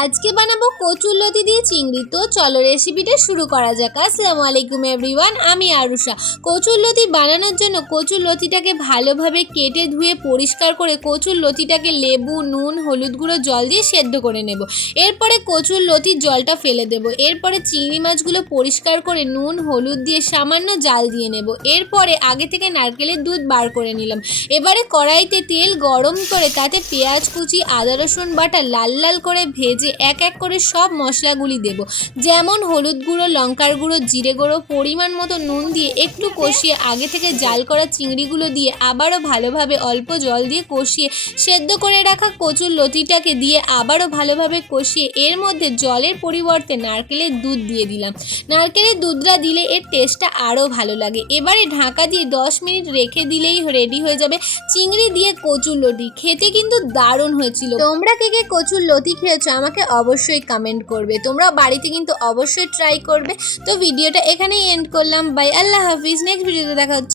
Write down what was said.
আজকে বানাবো কচুর লতি দিয়ে চিংড়ি। তো চলো রেসিপিটা শুরু করা যাক। আসসালামু আলাইকুম এভরিওয়ান আমি আরুষা। কচুর লতি বানানোর জন্য কচুর লতিটাকে ভালোভাবে কেটে ধুয়ে পরিষ্কার করে কচুর লতিটাকে লেবু, নুন, হলুদ গুঁড়ো, জল দিয়ে সেদ্ধ করে নেব। এরপরে কচুর লতির জলটা ফেলে দেব। এরপরে চিংড়ি মাছগুলো পরিষ্কার করে নুন, হলুদ দিয়ে সামান্য জাল দিয়ে নেব। এরপরে আগে থেকে নারকেলের দুধ বার করে নিলাম। এবারে কড়াইতে তেল গরম করে তাতে পেঁয়াজ কুচি, আদা রসুন বাটা লাল লাল করে ভেজে এক এক করে সব মশলাগুলি দেব। যেমন হলুদ গুঁড়ো, লঙ্কার গুঁড়ো, জিরে গুঁড়ো, পরিমাণ মতো নুন দিয়ে একটু কষিয়ে আগে থেকে জাল করা চিংড়িগুলো দিয়ে আবারও ভালোভাবে অল্প জল দিয়ে কষিয়ে সেদ্ধ করে রাখা কচুর লতিটাকে দিয়ে আবারও ভালোভাবে কষিয়ে এর মধ্যে জলের পরিবর্তে নারকেলের দুধ দিয়ে দিলাম। নারকেলের দুধটা দিলে এর টেস্টটা আরও ভালো লাগে। এবারে ঢাকা দিয়ে দশ মিনিট রেখে দিলেই রেডি হয়ে যাবে চিংড়ি দিয়ে কচুর লতি। খেতে কিন্তু দারুণ হয়েছিল। তোমরা কে কে কচুর লতি খেয়েছো আমাকে অবশ্যই কমেন্ট করবে। তোমরাও বাড়িতে কিন্তু অবশ্যই ট্রাই করবে। তো ভিডিওটা এখানেই এন্ড করলাম। By Allah Hafiz. নেক্সট ভিডিওতে দেখা হচ্ছে।